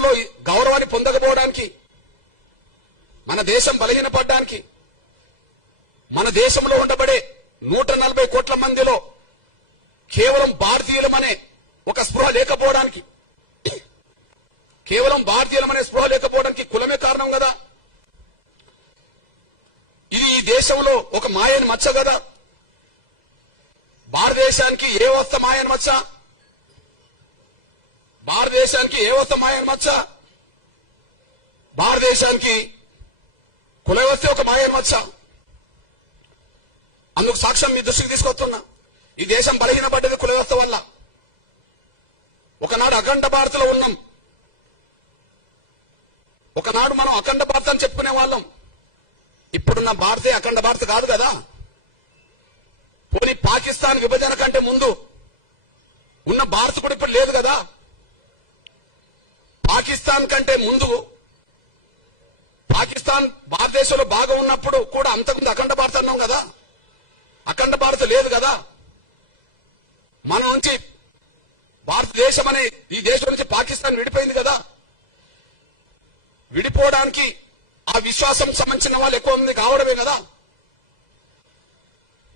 దేశంలో గౌరవాన్ని పొందకపోవడానికి, మన దేశం బలహీనపడడానికి, మన దేశంలో ఉండబడే 140 కోట్ల మందిలో కేవలం భారతీయులమనే ఒక స్పృహ లేకపోవడానికి, కేవలం భారతీయులమనే స్పృహ లేకపోవడానికి కులమే కారణం కదా. ఇది ఈ దేశంలో ఒక మాయని మచ్చ కదా. భారతదేశానికి ఏ వస్త మాయని మచ్చ, భారతదేశానికి ఏ వస్త మాయని మచ్చ, భారతదేశానికి కుల వ్యవస్థ ఒక మాయని మచ్చ. అందుకు సాక్ష్యం మీ దృష్టికి తీసుకొస్తున్నా. ఈ దేశం బలహీనపడ్డది కుల వ్యవస్థ వల్ల. ఒకనాడు అఖండ భారత్లో ఉన్నాం, ఒకనాడు మనం అఖండ భారత్ అని చెప్పుకునే వాళ్ళం. ఇప్పుడున్న భారతే అఖండ భారత్ కాదు కదా. పోనీ పాకిస్తాన్ విభజన కంటే ముందు ఉన్న భారత్ కూడా ఇప్పుడు లేదు కదా. పాకిస్తాన్ కంటే ముందు పాకిస్తాన్ భారతదేశంలో బాగా ఉన్నప్పుడు కూడా అంతకుముందు అఖండ భారత్ అన్నాం కదా. అఖండ భారత్ లేదు కదా. మన నుంచి భారతదేశం అనే ఈ దేశం నుంచి పాకిస్తాన్ విడిపోయింది కదా. విడిపోవడానికి ఆ విశ్వాసం సంబంధించిన వాళ్ళు ఎక్కువ మంది కావడమే కదా.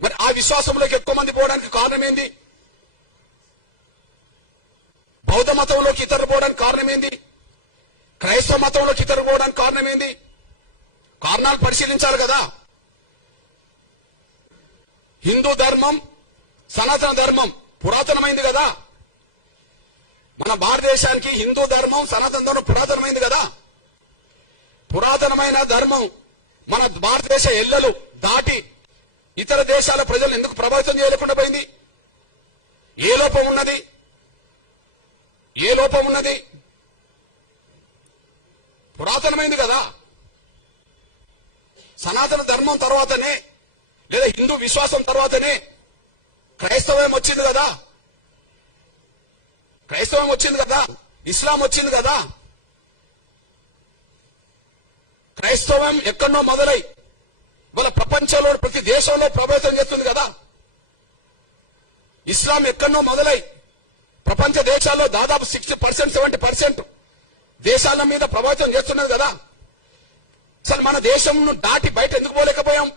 మరి ఆ విశ్వాసంలోకి ఎక్కువ మంది పోవడానికి కారణం ఏంది? బౌద్ధ మతంలోకి ఇతరులు పోవడానికి కారణం ఏంది? క్రైస్తవ మతంలోకి ఇతరులు పోవడానికి కారణం ఏంది? కారణాలు పరిశీలించాలి కదా. హిందూ ధర్మం, సనాతన ధర్మం పురాతనమైంది కదా. మన భారతదేశానికి హిందూ ధర్మం, సనాతన ధర్మం పురాతనమైంది కదా. పురాతనమైన ధర్మం మన భారతదేశ ఎల్లలు దాటి ఇతర దేశాల ప్రజలు ఎందుకు ప్రభావితం చేయలేకుండా పోయింది? ఏ లోపం ఉన్నది? ఏ లోపం ఉన్నది? పురాతనమైంది కదా. సనాతన ధర్మం తర్వాతనే, లేదా హిందూ విశ్వాసం తర్వాతనే క్రైస్తవం వచ్చింది కదా. క్రైస్తవం వచ్చింది కదా, ఇస్లాం వచ్చింది కదా. క్రైస్తవం ఎక్కడో మొదలై ఇవాళ ప్రపంచంలో ప్రతి దేశంలో ప్రభావితం చేస్తుంది కదా. ఇస్లాం ఎక్కడో మొదలై ప్రపంచ దేశాల్లో దాదాపు 60%, 70% దేశాల మీద ప్రభావితం చేస్తున్నది కదా. అసలు మన దేశంను దాటి బయట ఎందుకు పోలేకపోయాం?